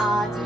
啊